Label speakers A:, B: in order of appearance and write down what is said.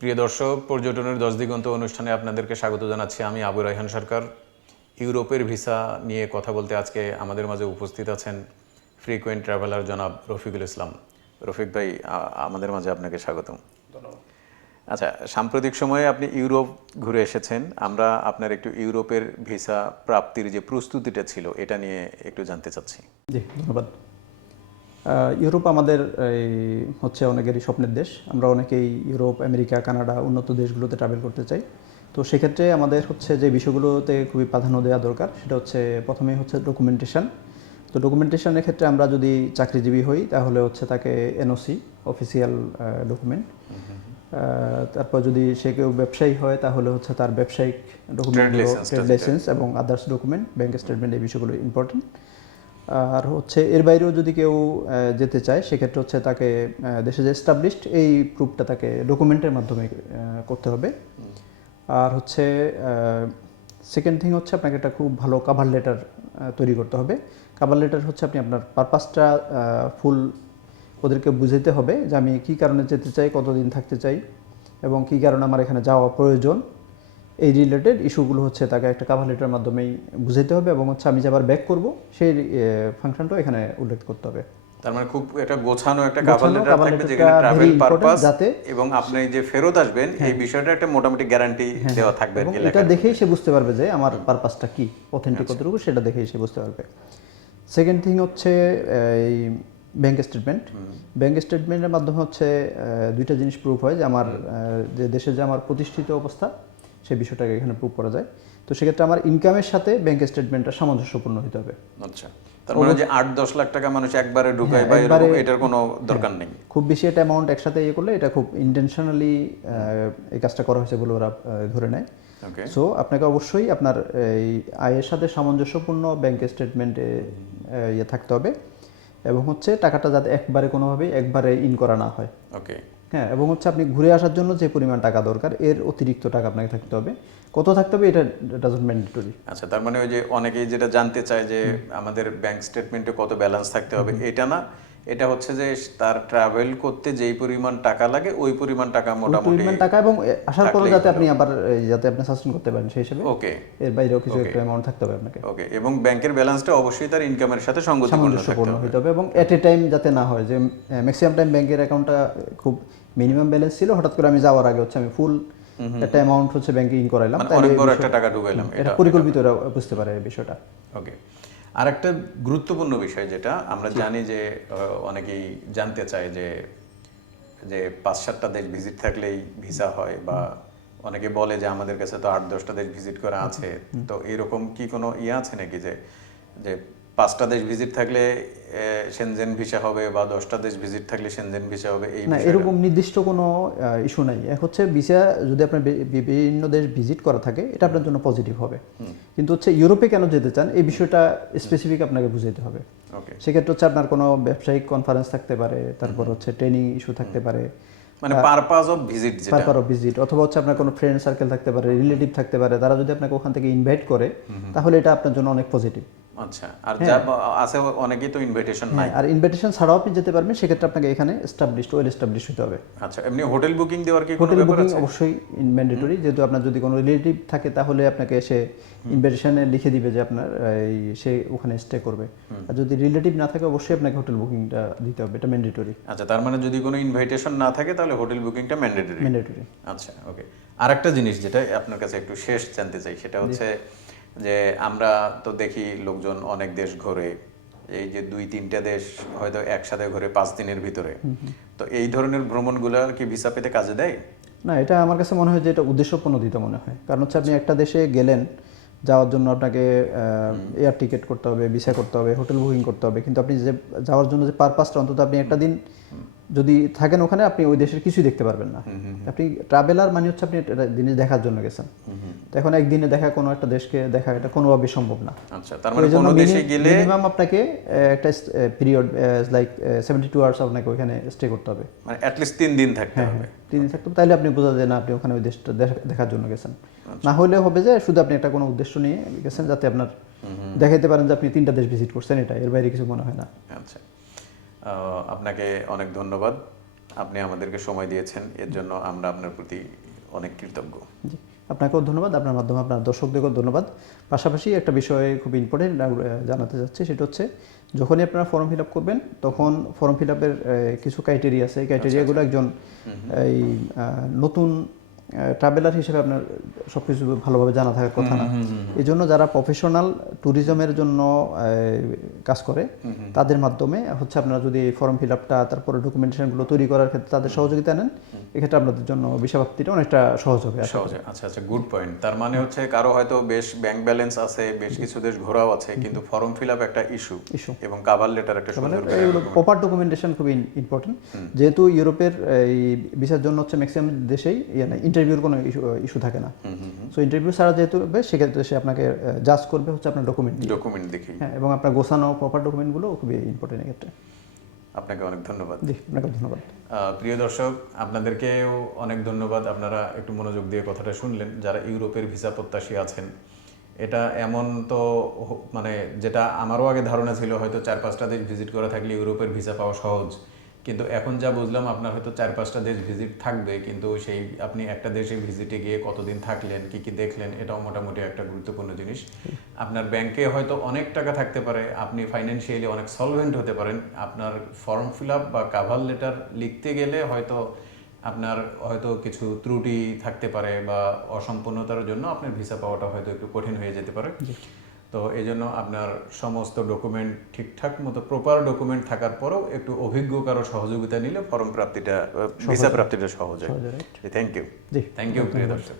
A: প্রিয় দর্শক পর্যটনের দশ দিগন্ত অনুষ্ঠানে আপনাদেরকে স্বাগত জানাচ্ছি আমি আবু রাইহান সরকার। ইউরোপের ভিসা নিয়ে কথা বলতে আজকে আমাদের মাঝে উপস্থিত আছেন ফ্রিকোয়েন্ট ট্রাভেলার জনাব রফিকুল ইসলাম। রফিক ভাই আমাদের মাঝে আপনাকে স্বাগতম। আচ্ছা সাম্প্রতিক সময়ে আপনি ইউরোপ ঘুরে এসেছেন। আমরা আপনার একটু ইউরোপের ভিসা প্রাপ্তির যে প্রস্তুতিটা ছিল এটা নিয়ে একটু জানতে চাচ্ছি।
B: জি ধন্যবাদ। ইউরোপ আমাদের এই হচ্ছে অনেকেরই স্বপ্নের দেশ। আমরা অনেকেই ইউরোপ আমেরিকা কানাডা উন্নত দেশগুলোতে ট্রাভেল করতে চাই। তো সেক্ষেত্রে আমাদের হচ্ছে যে বিষয়গুলোতে খুবই প্রাধান্য দেওয়া দরকার সেটা হচ্ছে প্রথমেই হচ্ছে ডকুমেন্টেশন তো ডকুমেন্টেশনের ক্ষেত্রে আমরা যদি চাকরিজীবী হই তাহলে হচ্ছে তাকে এনওসি অফিসিয়াল ডকুমেন্ট তারপর যদি সে কেউ ব্যবসায়ী হয় তাহলে হচ্ছে তার ব্যবসায়িক ডকুমেন্টগুলো
A: license টা
B: ট্রেড
A: যেটা।
B: লাইসেন্স এবং আদার্স ডকুমেন্ট ব্যাংক স্টেটমেন্ট এই বিষয়গুলো ইম্পর্টেন্ট আর হচ্ছে এর বাইরেও যদি কেউ যেতে চায়, সেক্ষেত্রে হচ্ছে তাকে দেশে যে এস্টাবলিশড এই প্রুফটা তাকে ডকুমেন্টের মাধ্যমে করতে হবে। আর হচ্ছে সেকেন্ড থিং হচ্ছে আপনাকে একটা খুব ভালো কাভার লেটার তৈরি করতে হবে। কাভার লেটার হচ্ছে আপনি আপনার পারপাসটা ফুল ওদেরকে বুঝাইতে হবে যে আমি কী কারণে যেতে চাই, কতদিন থাকতে চাই এবং কী কারণে আমার এখানে যাওয়া প্রয়োজন। এই রিলেটেড ইস্যুগুলো হচ্ছে তাকে একটা কাভার লেটার মাধ্যমেই বুঝাইতে হবে এবং হচ্ছে আমি যে আবার ব্যাক করব সেই ফাংশনটাও এখানে উল্লেখ করতে হবে।
A: তার মানে খুব একটা গোছানো একটা কাভার লেটার থাকবে যেখানে ট্রাভেল পারপাস
B: হ্যাঁ।
A: এবং আপনি যে ফেরত আসবেন এই বিষয়টা একটা মোটামুটি গ্যারান্টি দেওয়া থাকবে আর কি
B: এটা দেখেই সে বুঝতে পারবে যে আমার পারপাসটা কি অথেন্টিক কতটুকু সেটা দেখেই সে বুঝতে পারবে। সেকেন্ড থিং হচ্ছে এই ব্যাংক স্টেটমেন্ট ব্যাংক স্টেটমেন্টের মাধ্যমে হচ্ছে দুইটা জিনিস প্রুফ হয় যে আমার যে দেশে যে আমার প্রতিষ্ঠিত অবস্থা সেই বিষয়টাকে এখানে প্রুফ করা যায়। তো সেক্ষেত্রে আমার ইনকামের সাথে ব্যাংক স্টেটমেন্টটা সামঞ্জস্যপূর্ণ হতে হবে।
A: আচ্ছা। তার মানে যে আট দশ লাখ টাকা মানুষ একবারে ঢুকায় বা
B: হ্যাঁ,
A: এরকম এটার কোনো দরকার নেই।
B: খুব বেশি একটা অ্যামাউন্ট একসাথে ইয়ে করলে এটা খুব ইন্টেনশনালি এই কাজটা করা হয়েছে বলে ওরা ধরে নেয়। সো আপনাকে অবশ্যই আপনার এই আয়ের সাথে সামঞ্জস্যপূর্ণ ব্যাংক স্টেটমেন্টে ইয়ে থাকতে হবে। এবং হচ্ছে টাকাটা যাতে একবারে কোনোভাবেই একবারে ইন করা না হয়।
A: ওকে
B: হ্যাঁ এবং হচ্ছে আপনি ঘুরে আসার জন্য যে পরিমাণ টাকা দরকার এর অতিরিক্ত টাকা আপনাকে থাকতে হবে। কত থাকতে হবে এটা ডাজন্ট ম্যান্ডেটরি
A: আচ্ছা তার মানে ওই যে অনেকেই যেটা জানতে চায় যে আমাদের ব্যাংক স্টেটমেন্টে কত ব্যালেন্স থাকতে হবে এটা না এটা হচ্ছে যে তার ট্রাভেল করতে যেই পরিমাণ টাকা লাগে ওই পরিমাণ টাকা মোটামুটি
B: পরিমাণ টাকা এবং আসার পরে যাতে আপনি আবার যাতে আপনি সাস্টেন করতে পারেন সেই হিসেবে।
A: ওকে
B: এর বাইরেও কিছু একটা অ্যামাউন্ট থাকতে হবে আপনাকে।
A: ওকে এবং ব্যাংকের ব্যালেন্সটা অবশ্যই তার ইনকামের সাথে সঙ্গতিপূর্ণ
B: হতে হবে। এবং এট এ টাইম যাতে না হয় যে ম্যাক্সিমাম টাইম ব্যাংকের অ্যাকাউন্টটা খুব মিনিমাম ব্যালেন্স ছিল হঠাৎ করে আমি যাওয়ার আগে হচ্ছে আমি ফুল একটা অ্যামাউন্ট হচ্ছে ব্যাংকে ইন করাইলাম।
A: মানে
B: তাহলে
A: অনেক বড় একটা টাকা ঢুকাইলাম
B: এটা পরিকল্পিতরা বুঝতে পারে এই বিষয়টা।
A: ওকে আর একটা গুরুত্বপূর্ণ বিষয় যেটা আমরা জানি যে অনেকেই জানতে চায় যে যে পাঁচ সাতটা দেশ ভিজিট থাকলেই ভিসা হয় বা অনেকে বলে যে আমাদের কাছে তো আট দশটা দেশ ভিজিট করা আছে। তো এরকম কি কোনো ইয়ে আছে নাকি যে যে পাঁচটা দেশ ভিজিট থাকলে সেনজেন ভিসা হবে বা দশটা দেশ ভিজিট থাকলে সেনজেন ভিসা হবে এই
B: না এরকম নির্দিষ্ট কোনো ইস্যু নাই। এক হচ্ছে ভিসা যদি আপনার বিভিন্ন দেশ ভিজিট করা থাকে এটা আপনার জন্য পজিটিভ হবে। কিন্তু হচ্ছে ইউরোপে কেন যেতে চান এই বিষয়টা স্পেসিফিক আপনাকে বুঝাইতে হবে।
A: ওকে
B: সেক্ষেত্রে হচ্ছে আপনার কোনো ব্যবসায়িক কনফারেন্স থাকতে পারে তারপর হচ্ছে ট্রেনিং ইস্যু থাকতে পারে।
A: মানে পারপাস অফ ভিজিট যেটা।
B: পারপার অফ ভিজিট অথবা হচ্ছে আপনার কোনো ফ্রেন্ড সার্কেল থাকতে পারে রিলেটিভ থাকতে পারে তারা যদি আপনাকে ওখান থেকে ইনভাইট করে তাহলে এটা আপনার জন্য অনেক পজিটিভ
A: আচ্ছা আর যা আছে অনেকেই তো ইনভিটেশন নাই।
B: আর ইনভাইটেশন ছাড়াও আপনি যেতে পারবেন সেক্ষেত্রে আপনাকে এখানে এস্টাবলিশড ওয়েল এস্টাবলিশ হতে হবে।
A: আচ্ছা এমনি হোটেল বুকিং দেওয়ার কি
B: হোটেল বুকিং অবশ্যই ম্যান্ডেটরি যেহেতু আপনার যদি কোনো রিলেটিভ থাকে তাহলে আপনাকে সে ইনভাইটেশনে লিখে দিবে যে আপনার এই সে ওখানে স্টে করবে। আর যদি রিলেটিভ না থাকে অবশ্যই আপনাকে হোটেল বুকিংটা দিতে হবে এটা ম্যান্ডেটরি
A: আচ্ছা তার মানে যদি কোনো ইনভাইটেশন না থাকে তাহলে হোটেল বুকিংটা ম্যান্ডেটরি
B: ম্যান্ডেটরি
A: আচ্ছা ওকে আর একটা জিনিস যেটা আপনার কাছে একটু শেষ জানতে চাই সেটা হচ্ছে যে আমরা তো দেখি লোকজন অনেক দেশ ঘোরে। এই যে দুই তিনটা দেশ হয়তো একসাথে ঘুরে পাঁচ দিনের ভিতরে। তো এই ধরনের ভ্রমণগুলো কি ভিসা পেতে কাজে দেয়?
B: না এটা আমার কাছে মনে হয় যে এটা উদ্দেশ্যপ্রণোদিত মনে হয়। কারণ হচ্ছে আপনি একটা দেশে গেলেন যাওয়ার জন্য আপনাকে এয়ার টিকিট করতে হবে ভিসা করতে হবে হোটেল বুকিং করতে হবে। কিন্তু আপনি যে যাওয়ার জন্য যে পারপাসটা অন্তত আপনি একটা দিন যদি থাকেন ওখানে আপনি ওই দেশের কিছুই দেখতে পারবেন না। আপনি ট্রাভেলার মানে হচ্ছে আপনি জিনিস দেখার জন্য গেছেন। তো এখন একদিনে দেখা কোনো একটা দেশকে দেখা এটা কোনোভাবেই সম্ভব না।
A: আচ্ছা তার মানে কোনো দেশে গেলে
B: মিনিমাম আপনাকে একটা period like seventy two hours আপনাকে ওইখানে স্টে করতে হবে।
A: মানে অ্যাটলিস্ট তিন দিন থাকতে হবে।
B: তিন দিন থাকতে হবে, তাহলে আপনি বোঝা যায় না আপনি ওখানে ওই দেশটা দেখার জন্য গেছেন।
A: আচ্ছা।
B: না হলে হবে যে শুধু আপনি একটা কোনো উদ্দেশ্য নিয়ে গেছেন যাতে আপনার দেখাইতে পারেন যে আপনি তিনটা দেশ ভিজিট করছেন এটা এর বাইরে কিছু মনে হয় না।
A: আচ্ছা। আপনাকে অনেক ধন্যবাদ। আপনি আমাদেরকে সময় দিয়েছেন। এর জন্য আমরা আপনার প্রতি অনেক কৃতজ্ঞ।
B: জি আপনাকেও ধন্যবাদ। আপনার মাধ্যমে আপনার দর্শকদেরকেও ধন্যবাদ। পাশাপাশি একটা বিষয় খুব ইম্পর্টেন্ট জানাতে চাচ্ছি। সেটা হচ্ছে যখনই আপনারা ফর্ম ফিল আপ করবেন তখন ফর্ম ফিল আপের কিছু ক্রাইটেরিয়া আছে। এই ক্রাইটেরিয়াগুলো একজন এই নতুন ট্রাভেলার হিসেবে আপনার সব কিছু ভালোভাবে জানা থাকার কথা না। এই জন্য যারা প্রফেশনাল ট্যুরিজমের জন্য কাজ করে তাদের মাধ্যমে হচ্ছে আপনারা যদি এই ফর্ম ফিল আপটা তারপরে ডকুমেন্টেশনগুলো তৈরি করার ক্ষেত্রে তাদের সহযোগিতা নেন এক্ষেত্রে আপনাদের জন্য প্রাপ্তিটা অনেকটা সহজ হবে।
A: সহজে আচ্ছা আচ্ছা গুড পয়েন্ট তার মানে হচ্ছে কারও হয়তো বেশ ব্যাংক ব্যালেন্স আছে বেশ কিছু দেশ ঘোরাও আছে কিন্তু ফর্ম ফিল আপ একটা ইস্যু
B: ইস্যু
A: এবং কাভার লেটার একটা সুন্দর
B: এইগুলো প্রপার ডকুমেন্টেশন খুবই ইম্পর্টেন্ট যেহেতু ইউরোপের এই ভিসার জন্য হচ্ছে ম্যাক্সিমাম দেশেই ইন্টারভিউর কোনো ইস্যু থাকে না। সো ইন্টারভিউ ছাড়া যেহেতু হবে সেক্ষেত্রে সে আপনাকে জাজ করবে হচ্ছে আপনার ডকুমেন্ট
A: ডকুমেন্ট দেখি
B: হ্যাঁ এবং আপনার গোছানো প্রপার ডকুমেন্টগুলো খুবই ইম্পর্টেন্ট এক্ষেত্রে।
A: আপনাকে অনেক ধন্যবাদ।
B: জি আপনাকে ধন্যবাদ।
A: প্রিয় দর্শক আপনাদেরকেও অনেক ধন্যবাদ আপনারা একটু মনোযোগ দিয়ে কথাটা শুনলেন। যারা ইউরোপের ভিসা প্রত্যাশী আছেন এটা এমন তো মানে যেটা আমারও আগে ধারণা ছিল হয়তো চার পাঁচটা দেশ ভিজিট করা থাকলে ইউরোপের ভিসা পাওয়া সহজ। কিন্তু এখন যা বুঝলাম, আপনার হয়তো চার পাঁচটা দেশ ভিজিট থাকবে, কিন্তু সেই আপনি একটা দেশে ভিজিটে গিয়ে কতদিন থাকলেন, কি কি দেখলেন, এটাও মোটামুটি একটা গুরুত্বপূর্ণ জিনিস। আপনার ব্যাংকে হয়তো অনেক টাকা থাকতে পারে, আপনি ফাইন্যান্সিয়ালি অনেক সলভেন্ট হতে পারেন। আপনার ফর্ম ফিল আপ বা কাভার লেটার লিখতে গেলে হয়তো আপনার হয়তো কিছু ত্রুটি থাকতে পারে বা অসম্পূর্ণতার জন্য আপনার ভিসা পাওয়াটা হয়তো একটু কঠিন হয়ে যেতে পারে। তো এই জন্য আপনার সমস্ত ডকুমেন্ট ঠিকঠাক মতো প্রপার ডকুমেন্ট থাকার পরেও একটু অভিজ্ঞ কারও সহযোগিতা নিলে ফর্ম প্রাপ্তিটা ভিসা প্রাপ্তিটা সহজ হয়। থ্যাংক ইউ থ্যাংক ইউ প্রিয় দর্শক।